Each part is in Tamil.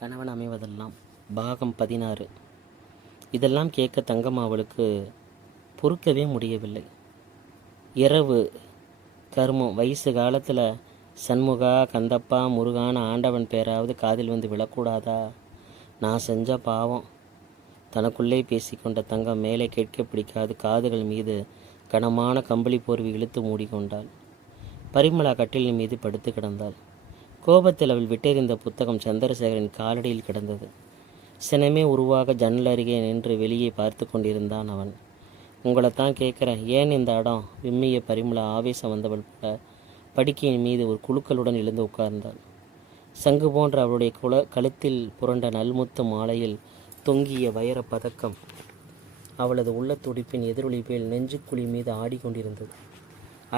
கணவன் அமைவதெல்லாம் பாகம் 16. இதெல்லாம் கேட்க தங்கம்மாவளுக்கு பொறுக்கவே முடியவில்லை. இரவு கர்மம். வயசு காலத்தில் சண்முகா, கந்தப்பா, முருகான ஆண்டவன் பேராவது காதில் வந்து விழக்கூடாதா? நான் செஞ்ச பாவம். தனக்குள்ளே பேசிக்கொண்ட தங்கம் மேலே கேட்க பிடிக்காது காதுகள் மீது கனமான கம்பளி போர்வை இழுத்து மூடிக்கொண்டாள். பரிமளா கட்டிலின் மீது படுத்து கிடந்தாள். கோபத்தில் அவள் விட்டெறிந்த புத்தகம் சந்திரசேகரின் காலடியில் கிடந்தது. சினமே உருவாக ஜன்னல் அருகே நின்று வெளியே பார்த்து கொண்டிருந்தான் அவன். உங்களைத்தான் கேட்குறேன், ஏன் இந்த இடம்? விம்மிய பரிமளா ஆவேசம் வந்தவள் போல படுக்கையின் மீது ஒரு குலுக்கலுடன் எழுந்து உட்கார்ந்தாள். சங்கு போன்ற அவளுடைய கழுத்தில் புரண்ட நல்முத்து மாலையில் தொங்கிய வைர பதக்கம் அவளது உள்ள துடிப்பின் எதிரொலிப்பில் நெஞ்சுக்குழி மீது ஆடிக்கொண்டிருந்தது.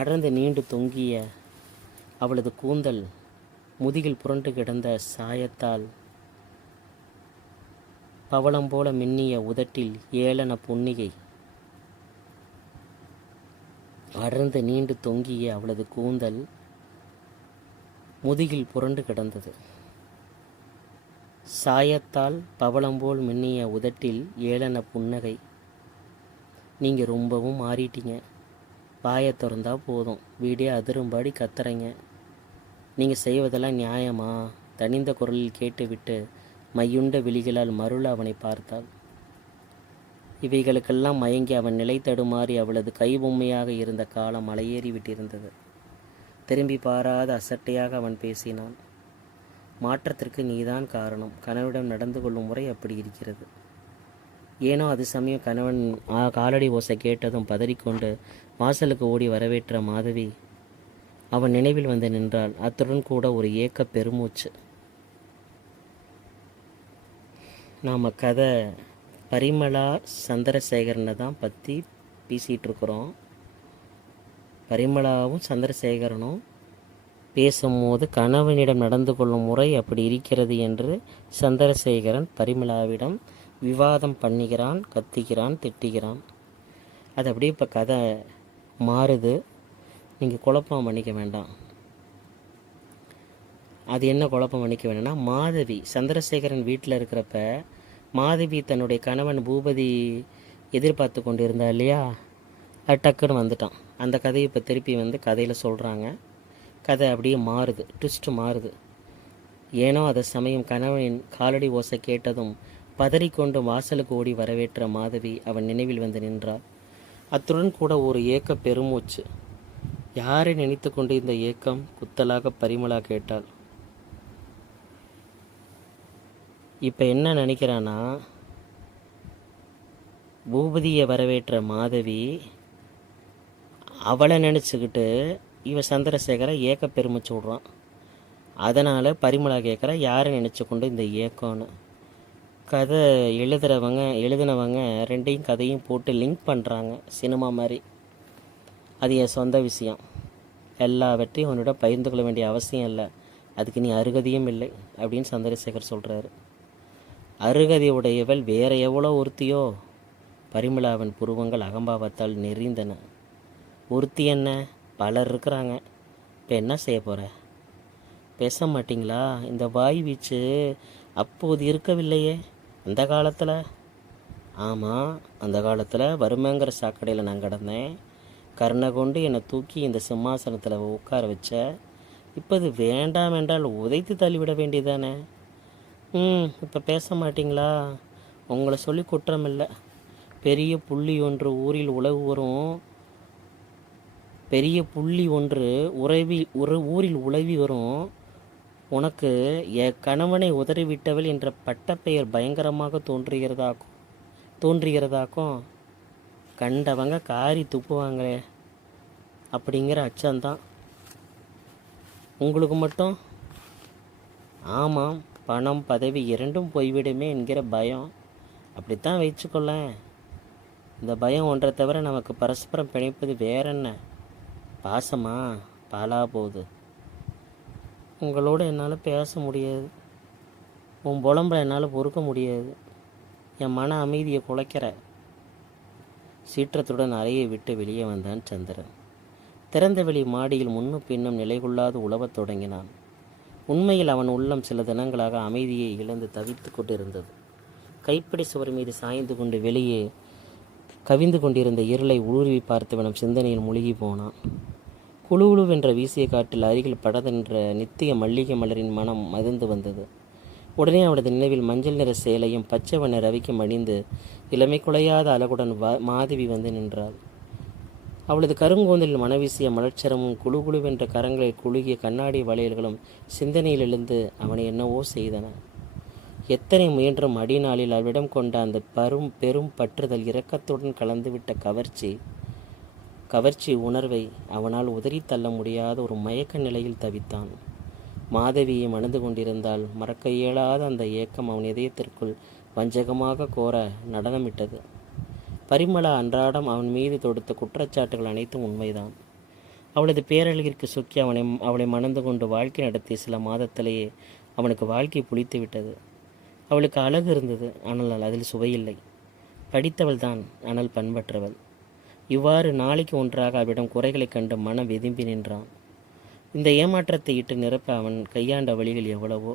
அடர்ந்து நீண்டு தொங்கிய அவளது கூந்தல் முதுகில் புரண்டு கிடந்த சாயத்தால் பவளம் போல மின்னிய உதட்டில் ஏளன புன்னிகை. அடர்ந்து நீண்டு தொங்கிய அவளது கூந்தல் முதுகில் புரண்டு கிடந்தது. சாயத்தால் பவளம்போல் மின்னிய உதட்டில் ஏளன புன்னகை. நீங்கள் ரொம்பவும் மாறிட்டீங்க. வாயை திறந்தா போதும், வீடே அதிரும்படி கத்துறீங்க. நீங்கள் செய்வதெல்லாம் நியாயமா? தனிந்த குரலில் கேட்டுவிட்டு மையுண்ட விழிகளால் மருள அவனை பார்த்தாள். இவைகளுக்கெல்லாம் மயங்கி அவன் நிலை தடுமாறி அவளது கைபொம்மையாக இருந்த காலம் மலையேறி விட்டிருந்தது. திரும்பி பாராத அசட்டையாக அவன் பேசினான். மாற்றத்திற்கு நீதான் காரணம். கணவனிடம் நடந்து கொள்ளும் முறை அப்படி இருக்கிறது. ஏனோ அது சமயம் கணவன் காலடி ஓசை கேட்டதும் பதறிக்கொண்டு வாசலுக்கு ஓடி வரவேற்ற மாதவி அவன் நினைவில் வந்து நின்றாள். அத்துடன் கூட ஒரு ஏக்க பெருமூச்சு. நாம் கதை பரிமளா சந்திரசேகரனை தான் பற்றி பேசிகிட்ருக்குறோம். பரிமளாவும் சந்திரசேகரனும் பேசும்போது கணவனிடம் நடந்து கொள்ளும் முறை அப்படி இருக்கிறது என்று சந்திரசேகரன் பரிமளாவிடம் விவாதம் பண்ணுகிறான், கத்துகிறான், திட்டுகிறான். அது அப்படியே இப்போ கதை மாறுது. நீங்கள் குழப்பம் பண்ணிக்க வேண்டாம். அது என்ன குழப்பம் பண்ணிக்க வேணும்னா, மாதவி சந்திரசேகரன் வீட்டில் இருக்கிறப்ப மாதவி தன்னுடைய கணவன் பூபதி எதிர்பார்த்து கொண்டு இருந்தா இல்லையா, அது டக்குன்னு வந்துட்டான். அந்த கதையை இப்போ திருப்பி வந்து கதையில் சொல்கிறாங்க. கதை அப்படியே மாறுது, ட்விஸ்ட்டு மாறுது. ஏனோ அது சமயம் கணவனின் காலடி ஓசை கேட்டதும் பதறிக்கொண்டு வாசலுக்கு ஓடி வரவேற்ற மாதவி அவன் நினைவில் வந்து நின்றாள். அத்துடன் கூட ஒரு ஏக்க பெருமூச்சு. யாரை நினைத்து கொண்டு இந்த ஏக்கம்? குத்தலாக பரிமளா கேட்டாள். இப்போ என்ன நினைக்கிறானா, பூபதியை வரவேற்ற மாதவி அவளை நினச்சிக்கிட்டு இவன் சந்திரசேகரை ஏக்க பெருமிச்சு விட்றான். அதனால் பரிமளா கேட்குறா, யாரை நினச்சி கொண்டு இந்த ஏக்கம்னு. கதை எழுதினவங்க ரெண்டையும் கதையும் போட்டு லிங்க் பண்ணுறாங்க, சினிமா மாதிரி. அது என் சொந்த விஷயம். எல்லாவற்றையும் அவனோட பகிர்ந்து கொள்ள வேண்டிய அவசியம் இல்லை. அதுக்கு நீ அருகதையும் இல்லை அப்படின்னு சந்திரசேகர் சொல்கிறாரு. அருகதை உடையவள் வேற எவ்வளோ ஒருத்தியோ? பரிமளாவின் புருவங்கள் அகம்பாவத்தால் நெறிந்தன. ஒருத்தி என்ன, பலர் இருக்கிறாங்க. இப்போ என்ன செய்ய போகிற? பேச மாட்டிங்களா? இந்த வாய் வீச்சு அப்போது இருக்கவில்லையே அந்த காலத்தில். ஆமாம், அந்த காலத்தில் வறுமைங்கிற சாக்கடையில் நான் கிடந்தேன். கருணை கொண்டு என்னை தூக்கி இந்த சிம்மாசனத்தில் உட்கார வச்ச. இப்போ இது வேண்டாம் என்றால் உதைத்து தள்ளிவிட வேண்டியதானே. இப்போ பேச மாட்டிங்களா? உங்களை சொல்லி குற்றம் இல்லை. பெரிய புள்ளி ஒன்று ஊரில் உழவு வரும். பெரிய புள்ளி ஒன்று ஊரில் உழவி வரும். உனக்கு என் கணவனை உதறிவிட்டவள் என்ற பட்டப்பெயர் பயங்கரமாக தோன்றுகிறதாக்கும். கண்டவங்க காரி துப்புவாங்களே அப்படிங்கிற அச்சம்தான் உங்களுக்கு மட்டும். ஆமாம், பணம் பதவி இரண்டும் போய்விடுமே என்கிற பயம். அப்படித்தான் வச்சுக்கொள்ள. இந்த பயம் ஒன்றை தவிர நமக்கு பரஸ்பரம் பிணைப்பது வேற என்ன? பாசமா? பாலா போகுது. உங்களோட என்னால் பேச முடியாது. உன் புலம்பலை என்னால் பொறுக்க முடியாது. என் மன அமைதியை குலைக்கிற. சீற்றத்துடன் அறையை விட்டு வெளியே வந்தான் சந்திரன். திறந்த வெளி மாடியில் முன்னும் பின்னும் நிலைகொள்ளாது உழவத் தொடங்கினான். உண்மையில் அவன் உள்ளம் சில தினங்களாக அமைதியை இழந்து தவித்து கொண்டிருந்தது. கைப்பிடி சுவர் மீது சாய்ந்து கொண்டு வெளியே கவிந்து கொண்டிருந்த இருளை ஊடுருவி பார்த்தவனும் சிந்தனையில் முழுகி போனான். குழுவென்ற வீசிய காற்றில் அருகில் படதென்ற நித்திய மல்லிகை மலரின் மனம் மதிர்ந்து வந்தது. உடனே அவனது நினைவில் மஞ்சள் நிற சேலையும் பச்சை வண்ண ரவிக்கும் அணிந்து இளமை குலையாத அழகுடன் மாதவி வந்து நின்றாள். அவளது கருங்கோந்தில் மனவீசிய மலர்ச்சரமும் குழுவென்ற கரங்களில் குலுகிய கண்ணாடி வளையல்களும் சிந்தனையில் எழுந்து அவனை என்னவோ செய்தன. எத்தனை முயன்றும் அடிநாளில் அவளிடம் கொண்ட அந்த பெரும் பற்றுதல் இரக்கத்துடன் கலந்துவிட்ட கவர்ச்சி உணர்வை அவனால் உதறி தள்ள முடியாத ஒரு மயக்க நிலையில் தவித்தான். மாதவியை மணந்து கொண்டிருந்தால் மறக்க இயலாத அந்த ஏக்கம் அவன் இதயத்திற்குள் வஞ்சகமாக கோர நடனமிட்டது. பரிமளா அன்றாடம் அவன் மீது தொடுத்த குற்றச்சாட்டுகள் அனைத்தும் உண்மைதான். அவளது பேரழகிற்கு சுக்கி அவளை மணந்து கொண்டு வாழ்க்கை நடத்திய சில மாதத்திலேயே அவனுக்கு வாழ்க்கை புளித்து விட்டது. அவளுக்கு அழகு இருந்தது, ஆனால் அதில் சுவையில்லை. படித்தவள் தான், ஆனால் பண்பற்றவள். இவ்வாறு நாளைக்கு ஒன்றாக அவளிடம் குறைகளை கண்டு மனம் வெதும்பி நின்றான். இந்த ஏமாற்றத்தை இட்டு நிரப்ப அவன் கையாண்ட வழிகள் எவ்வளவோ.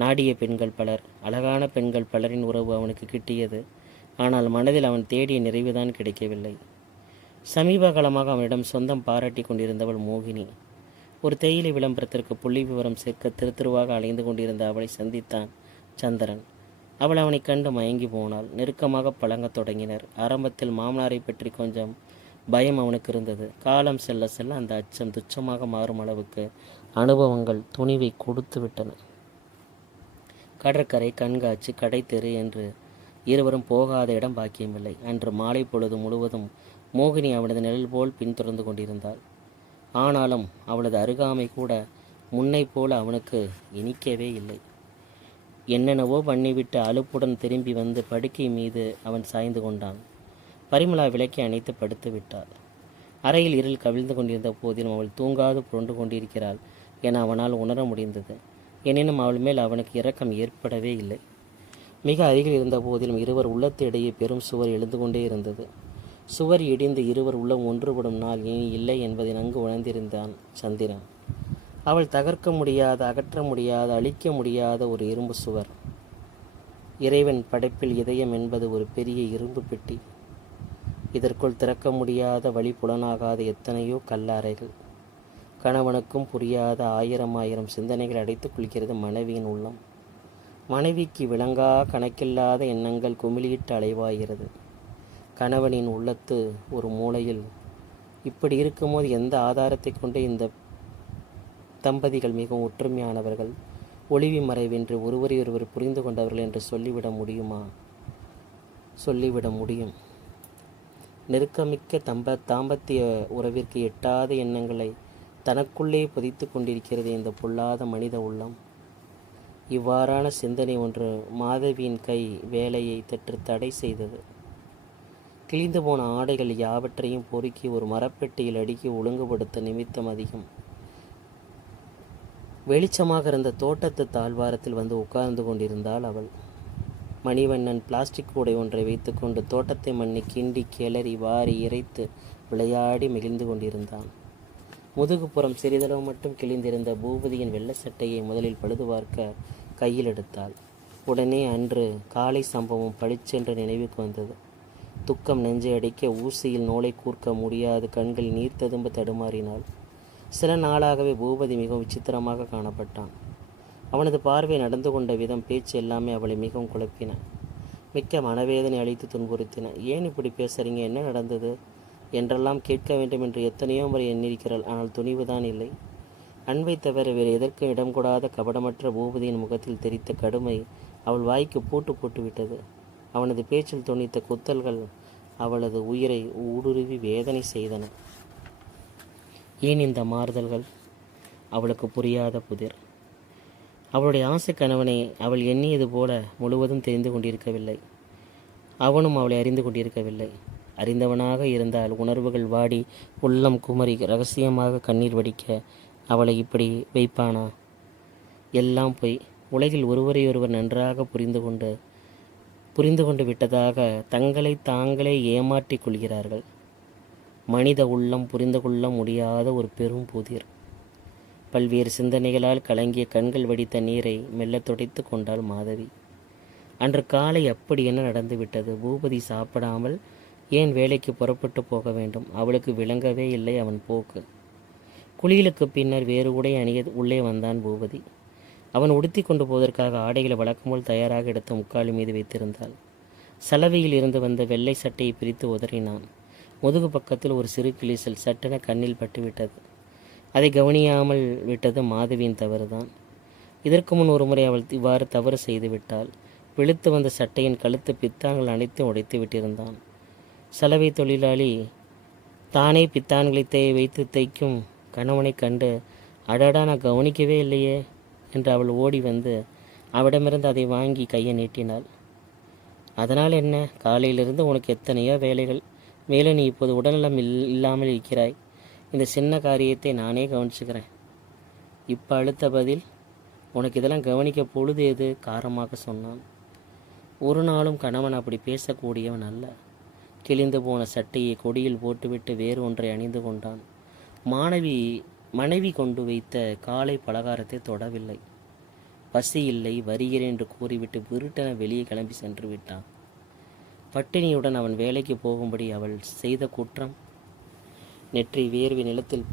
நாடிய பெண்கள் பலர், அழகான பெண்கள் பலரின் உறவு அவனுக்கு கிட்டியது. ஆனால் மனதில் அவன் தேடிய நிறைவுதான் கிடைக்கவில்லை. சமீப காலமாக அவனிடம் சொந்தம் பாராட்டி கொண்டிருந்தவள் மோகினி. ஒரு தேயிலை விளம்பரத்திற்கு புள்ளி விவரம் சேர்க்க திருவாக அலைந்து கொண்டிருந்த அவளை சந்தித்தான் சந்திரன். அவள் அவனை கண்டு மயங்கி போனாள். நெருக்கமாக பழங்கத் தொடங்கினர். ஆரம்பத்தில் மாமனாரை பற்றி கொஞ்சம் பயம் அவனுக்கு இருந்தது. காலம் செல்ல செல்ல அந்த அச்சம் துச்சமாக மாறும் அளவுக்கு அனுபவங்கள் துணிவை கொடுத்து விட்டன. கடற்கரை, கண்காட்சி, கடை தெரு என்று இருவரும் போகாத இடம் பாக்கியமில்லை. அன்று மாலை பொழுது முழுவதும் மோகினி அவனது நிழல் போல் பின்தொடர்ந்து கொண்டிருந்தாள். ஆனாலும் அவளது அருகாமை கூட முன்னை போல அவனுக்கு இனிக்கவே இல்லை. என்னென்னவோ பண்ணிவிட்டு அலுப்புடன் திரும்பி வந்து படுக்கை மீது அவன் சாய்ந்து கொண்டான். பரிமளா விளக்கை அணைத்து படுத்து விட்டாள். அறையில் இருள் கவிழ்ந்து கொண்டிருந்த போதிலும் அவள் தூங்காது புரண்டு கொண்டிருக்கிறாள் என அவனால் உணர முடிந்தது. எனினும் அவள் மேல் அவனுக்கு இரக்கம் ஏற்படவே இல்லை. மிக அருகில் இருந்த போதிலும் இருவர் உள்ளத்து இடையே பெரும் சுவர் எழுந்து கொண்டே இருந்தது. சுவர் இடிந்து இருவர் உள்ளம் ஒன்றுபடும் நாள் இனி இல்லை என்பதை நன்கு உணர்ந்திருந்தான் சந்திரன். அவள் தகர்க்க முடியாத, அகற்ற முடியாத, அழிக்க முடியாத ஒரு இரும்பு சுவர். இறைவன் படைப்பில் இதயம் என்பது ஒரு பெரிய இரும்பு பெட்டி. இதற்குள் திறக்க முடியாத, வழி புலனாகாத எத்தனையோ கல்லறைகள். கணவனுக்கும் புரியாத ஆயிரம் சிந்தனைகள் அடைத்துக் கொள்கிறது மனைவியின் உள்ளம். மனைவிக்கு விளங்கா கணக்கில்லாத எண்ணங்கள் குமிழியிட்டு அலைவாகிறது. கணவனின் உள்ளத்து ஒரு மூலையில். இப்படி இருக்கும்போது எந்த ஆதாரத்தை கொண்டு இந்த தம்பதிகள் மிகவும் ஒற்றுமையானவர்கள், ஒளிவி மறைவின்றி ஒருவரையொருவர் புரிந்து கொண்டவர்கள் என்று சொல்லிவிட முடியும். நெருக்கமிக்க தாம்பத்திய உறவிற்கு எட்டாத எண்ணங்களை தனக்குள்ளே புதைத்து கொண்டிருக்கிறது இந்த பொல்லாத மனித உள்ளம். இவ்வாறான சிந்தனை ஒன்று மாதவியின் கை வேலையை சற்று தடை செய்தது. கிழிந்து போன ஆடைகள் யாவற்றையும் பொறுக்கி ஒரு மரப்பெட்டியில் அடுக்கி ஒழுங்குபடுத்த நிமித்தம் அதிகம். வெளிச்சமாக இருந்த தோட்டத்து தாழ்வாரத்தில் வந்து உட்கார்ந்து கொண்டிருந்தாள் அவள். மணிவண்ணன் பிளாஸ்டிக் கூடை ஒன்றை வைத்துக்கொண்டு தோட்டத்தை மண்ணை கிண்டி கிளறி வாரி இறைத்து விளையாடி மகிழ்ந்து கொண்டிருந்தான். முதுகுப்புறம் சிறிதளவு மட்டும் கிழிந்திருந்த பூபதியின் வெள்ளை சட்டையை முதலில் பழுது பார்க்க கையில் எடுத்தாள். உடனே அன்று காலை சம்பவம் பளிச்சென்று நினைவுக்கு வந்தது. துக்கம் நெஞ்சை அடிக்க ஊசியில் நூலை கூர்க்க முடியாது கண்கள் நீர் ததும்ப தடுமாறினாள். சில நாளாகவே பூபதி மிகவும் விசித்திரமாக காணப்பட்டான். அவனது பார்வை, நடந்து கொண்ட விதம், பேச்சு எல்லாமே அவளை மிகவும் குழப்பின. மிக்க மனவேதனை அளித்து துன்புறுத்தின. ஏன் இப்படி பேசுறீங்க, என்ன நடந்தது என்றெல்லாம் கேட்க வேண்டும் என்று எத்தனையோ முறை எண்ணிருக்கிறாள். ஆனால் துணிவுதான் இல்லை. அன்பை தவிர வேறு எதற்கும் இடம் கூடாத கபடமற்ற பூபதியின் முகத்தில் தெரித்த கடுமை அவள் வாய்க்கு பூட்டு போட்டுவிட்டது. அவனது பேச்சில் துணித்த குத்தல்கள் அவளது உயிரை ஊடுருவி வேதனை செய்தன. ஏன் இந்த மாறுதல்கள்? அவளுக்கு புரியாத புதிர். அவளுடைய ஆசை கணவனை அவள் எண்ணியது போல முழுவதும் தெரிந்து கொண்டிருக்கவில்லை. அவனும் அவளை அறிந்து கொண்டிருக்கவில்லை. அறிந்தவனாக இருந்தால் உணர்வுகள் வாடி உள்ளம் குமரி இரகசியமாக கண்ணீர் வடிக்க அவளை இப்படி வைப்பானா? எல்லாம் பொய். உலகில் ஒருவரையொருவர் நன்றாக புரிந்து கொண்டு விட்டதாக தங்களை தாங்களே ஏமாற்றிக் கொள்கிறார்கள். மனித உள்ளம் புரிந்து கொள்ள முடியாத ஒரு பெரும் புதிர். பல்வேறு சிந்தனைகளால் கலங்கிய கண்கள் வடித்த நீரை மெல்ல துடைத்து கொண்டாள் மாதவி. அன்று காலை அப்படி என்ன நடந்துவிட்டது? பூபதி சாப்பிடாமல் ஏன் வேலைக்கு புறப்பட்டு போக வேண்டும்? அவளுக்கு விளங்கவே இல்லை அவன் போக்கு. குளியலுக்கு பின்னர் வேறு உடை அணிய உள்ளே வந்தான் பூபதி. அவன் உடுத்தி கொண்டு போவதற்காக ஆடைகளை வழக்கம்போல் தயாராக எடுத்து முக்காலி மீது வைத்திருந்தாள். சலவையில் இருந்து வந்த வெள்ளை சட்டையை பிரித்து உதறினான். முதுகு பக்கத்தில் ஒரு சிறு கிளிசல் சட்டென கண்ணில் பட்டுவிட்டது. அதை கவனியாமல் விட்டது மாதவியின் தவறுதான். இதற்கு முன் ஒரு முறை அவள் இவ்வாறு தவறு செய்து விட்டாள். வெளுத்து வந்த சட்டையின் கழுத்து பித்தான்கள் அனைத்தும் உடைத்து விட்டிருந்தான். சலவை தொழிலாளி தானே பித்தான்களை வைத்து தைக்கும் கணவனை கண்டு, அடடா, நான் கவனிக்கவே இல்லையே என்று அவள் ஓடி வந்து அவரிடமிருந்து அதை வாங்கி கையை நீட்டினாள். அதனால் என்ன? காலையிலிருந்து உனக்கு எத்தனையோ வேலைகள். மேலும் நீ இப்போது உடல்நலம் இல்லாமல் இருக்கிறாய். இந்த சின்ன காரியத்தை நானே கவனிச்சுக்கிறேன். இப்போ அழுத்த பதில். உனக்கு இதெல்லாம் கவனிக்க பொழுது எது? காரமாக சொன்னான். ஒரு நாளும் கணவன் அப்படி பேசக்கூடியவன் அல்ல. கிழிந்து போன சட்டையை கொடியில் போட்டுவிட்டு வேறு ஒன்றை அணிந்து கொண்டான். மனைவி கொண்டு வைத்த காலை பலகாரத்தை தொடவில்லை. பசி இல்லை, வருகிறேன் என்று கூறிவிட்டு விருட்டென வெளியே கிளம்பி சென்று விட்டான். பட்டினியுடன் அவன் வேலைக்கு போகும்படி அவள் செய்த குற்றம். நெற்றி வேர்வி நிலத்தில்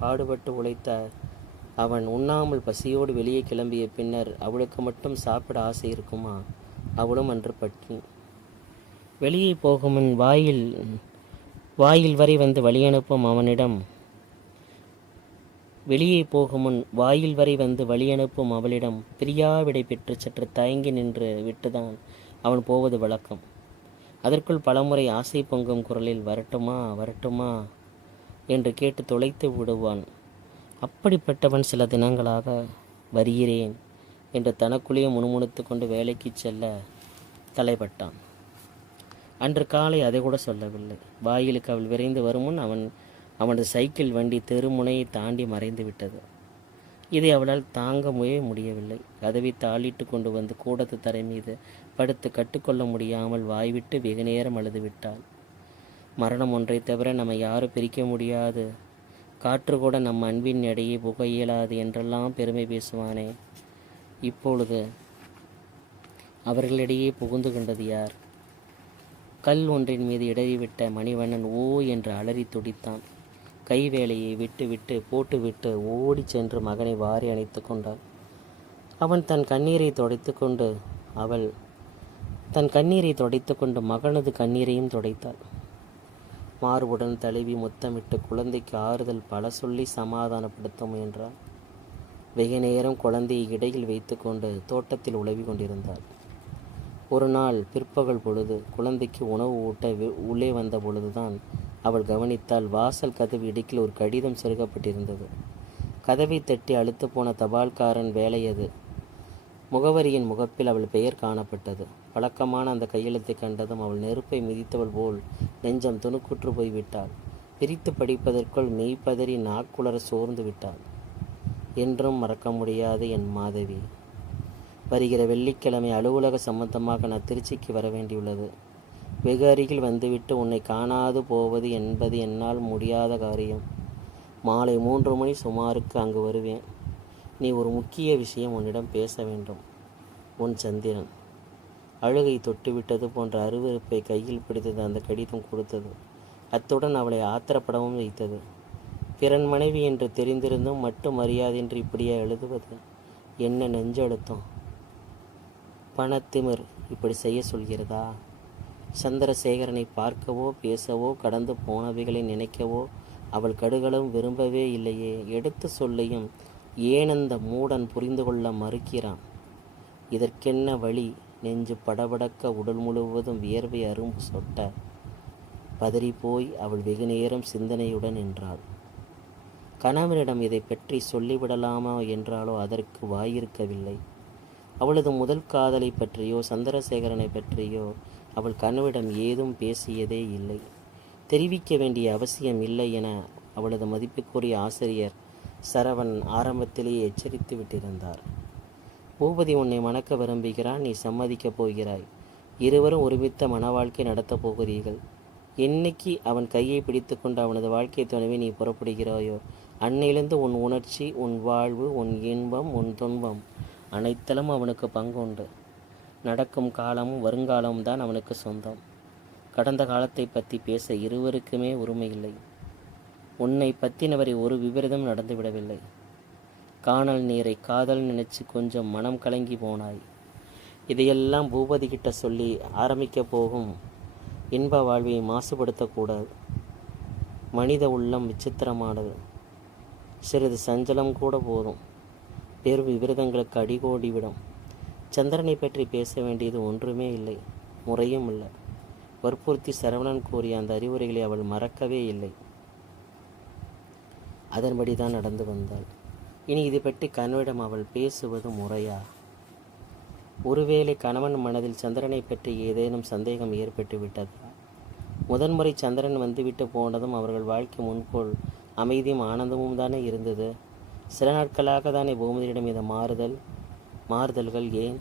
பாடுபட்டு உழைத்த அவன் உண்ணாமல் பசியோடு வெளியே கிளம்பிய பின்னர் அவளுக்கு மட்டும் சாப்பிட ஆசை இருக்குமா? அவளும் அன்று பட்டினி. வெளியே போகும் முன் வாயில் வரை வந்து வழியனுப்பும் அவளிடம் பிரியாவிடை பெற்று சற்று தயங்கி நின்று விட்டுதான் அவன் போவது வழக்கம். அதற்குள் பலமுறை ஆசை பொங்கும் குரலில் வரட்டுமா வரட்டுமா என்று கேட்டு தொலைத்து விடுவான். அப்படிப்பட்டவன் சில தினங்களாக வருகிறேன் என்று தனக்குள்ளேயே முணுமுணுத்து கொண்டு வேலைக்கு செல்ல தலைப்பட்டான். அன்று காலை அதை கூட சொல்லவில்லை. வாயிலுக்கு அவள் விரைந்து வரும் முன் அவனது சைக்கிள் வண்டி தெருமுனையை தாண்டி மறைந்து விட்டது. இதை அவளால் தாங்கவே முடியவில்லை. கதவை தாளிட்டு கொண்டு வந்து கூடத்து தரை மீது படுத்து கட்டுக்கொள்ள முடியாமல் வாய்விட்டு வெகு நேரம் அழுது விட்டாள். மரணம் ஒன்றை தவிர நம்ம யாரும் பிரிக்க முடியாது, காற்று கூட நம் அன்பின் எடையே புக இயலாது என்றெல்லாம் பெருமை பேசுவானே, இப்பொழுது அவர்களிடையே புகுந்து கொண்டது யார்? கல் ஒன்றின் மீது இடறிவிட்ட மணிவண்ணன் ஓ என்று அலறி துடித்தான். கைவேலையை போட்டுவிட்டு ஓடி சென்று மகனை வாரி அணைத்து கொண்டாள். அவன் தன் கண்ணீரை துடைத்து கொண்டு மகனது கண்ணீரையும் துடைத்தாள். மார்புடன் தழுவி முத்தமிட்டு குழந்தைக்கு ஆறுதல் பல சொல்லி சமாதானப்படுத்த முயன்றாள். வெகு நேரம் குழந்தையை இடையில் வைத்து கொண்டு தோட்டத்தில் உலவி கொண்டிருந்தாள். ஒரு நாள் பிற்பகல் பொழுது குழந்தைக்கு உணவு ஊட்ட உள்ளே வந்த பொழுதுதான் அவள் கவனித்தாள். வாசல் கதவு இடுக்கில் ஒரு கடிதம் செருகப்பட்டிருந்தது. கதவை தட்டி அழுத்து போன தபால்காரன் வேலை அது. முகவரியின் முகப்பில் அவள் பெயர் காணப்பட்டது. பழக்கமான அந்த கையெழுத்தை கண்டதும் அவள் நெருப்பை மிதித்தவள் போல் நெஞ்சம் துணுக்குற்று போய்விட்டாள். பிரித்து படிப்பதற்குள் மெய்ப்பதறி நாக்குளர சோர்ந்து விட்டாள். என்றும் மறக்க முடியாது என் மாதவி. வருகிற வெள்ளிக்கிழமை அலுவலக சம்பந்தமாக நான் திருச்சிக்கு வர வேண்டியுள்ளது. வெகு அருகில் வந்துவிட்டு உன்னை காணாது போவது என்பது என்னால் முடியாத காரியம். மாலை 3 மணி சுமாருக்கு அங்கு வருவேன். நீ ஒரு முக்கிய விஷயம் உன்னிடம் பேச வேண்டும். உன் சந்திரன். அழுகை தொட்டுவிட்டது போன்ற அருவருப்பை கையில் பிடித்தது அந்த கடிதம் கொடுத்தது. அத்துடன் அவளை ஆத்திரப்படவும் வைத்தது. பிறன் மனைவி என்று தெரிந்திருந்தும் மட்டும் மரியாதையின்றி இப்படியே எழுதுவது என்ன நெஞ்சழுத்தம்? பணத்திமிர் இப்படி செய்ய சொல்கிறதா? சந்திரசேகரனை பார்க்கவோ பேசவோ கடந்து போனவைகளை நினைக்கவோ அவள் கடுகளும் விரும்பவே இல்லையே. எடுத்து சொல்லையும் ஏனந்த மூடன் புரிந்து கொள்ள மறுக்கிறான். இதற்கென்ன வழி? நெஞ்சு படபடக்க உடல் முழுவதும் வியர்வை அரும்பு சொட்ட பதறிப்போய் அவள் வெகு நேரம் சிந்தனையுடன் நின்றாள். கணவனிடம் இதை பற்றி சொல்லிவிடலாமா என்றாலோ அதற்கு வாயிருக்கவில்லை. அவளது முதல் காதலை பற்றியோ சந்திரசேகரனை பற்றியோ அவள் கணவனிடம் ஏதும் பேசியதே இல்லை. தெரிவிக்க வேண்டிய அவசியம் இல்லை என அவளது மதிப்புக்குரிய ஆசிரியர் சரவணன் ஆரம்பத்திலேயே எச்சரித்து விட்டிருந்தார். பூபதி உன்னை மணக்க விரும்புகிறான், நீ சம்மதிக்கப் போகிறாய். இருவரும் ஒருமித்த மன வாழ்க்கை நடத்தப் போகிறீர்கள். என்னைக்கு அவன் கையை பிடித்து கொண்டு அவனது வாழ்க்கை துணைவை நீ புறப்படுகிறாயோ அன்னையிலிருந்து உன் உணர்ச்சி, உன் வாழ்வு, உன் இன்பம், உன் துன்பம் அனைத்திலும் அவனுக்கு பங்குண்டு. நடக்கும் காலமும் வருங்காலமும் தான் அவனுக்கு சொந்தம். கடந்த காலத்தை பற்றி பேச இருவருக்குமே உரிமை இல்லை. உன்னை பற்றினவரை ஒரு விபரீதம் நடந்துவிடவில்லை. காணல் நீரை காதல் நினைச்சு கொஞ்சம் மனம் கலங்கி போனாய். இதையெல்லாம் பூபதி கிட்ட சொல்லி ஆரம்பிக்க போகும் இன்ப வாழ்வை மாசுபடுத்தக்கூடாது. மனித உள்ளம் விசித்திரமானது. சிறிது சஞ்சலம் கூட போதும் பெரு விபரீதங்களுக்கு அடிகோடிவிடும். சந்திரனை பற்றி பேச வேண்டியது ஒன்றுமே இல்லை, முறையும் இல்லை. வற்புறுத்தி சரவணன் கூறிய அந்த அறிவுரைகளை அவள் மறக்கவே இல்லை. அதன்படி தான் நடந்து வந்தாள். இனி இது பற்றி கணவனிடம் அவள் பேசுவது முறையா? ஒருவேளை கணவன் மனதில் சந்திரனை பற்றி ஏதேனும் சந்தேகம் ஏற்பட்டு விட்டதா? முதன்முறை சந்திரன் வந்துவிட்டு போனதும் அவர்கள் வாழ்க்கை முன்போல் அமைதியும் ஆனந்தமும் தானே இருந்தது. சில நாட்களாக தானே பூமதியிடம் இந்த மாறுதல்கள் ஏன்?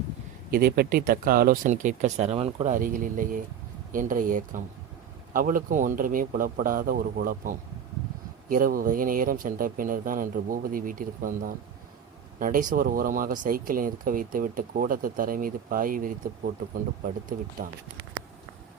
இதை பற்றி தக்க ஆலோசனை கேட்க சரவணன் கூட அருகில் இல்லையே என்ற ஏக்கம். அவளுக்கும் ஒன்றுமே புலப்படாத ஒரு குழப்பம். இரவு வெகு நேரம் சென்ற பின்னர் தான் அன்று பூபதி வீட்டிற்கு வந்தான். நடைசுவர் ஓரமாக சைக்கிளை நிற்க வைத்துவிட்டு கூடத்து தரை மீது பாயை விரித்து போட்டுக்கொண்டு படுத்து விட்டான்.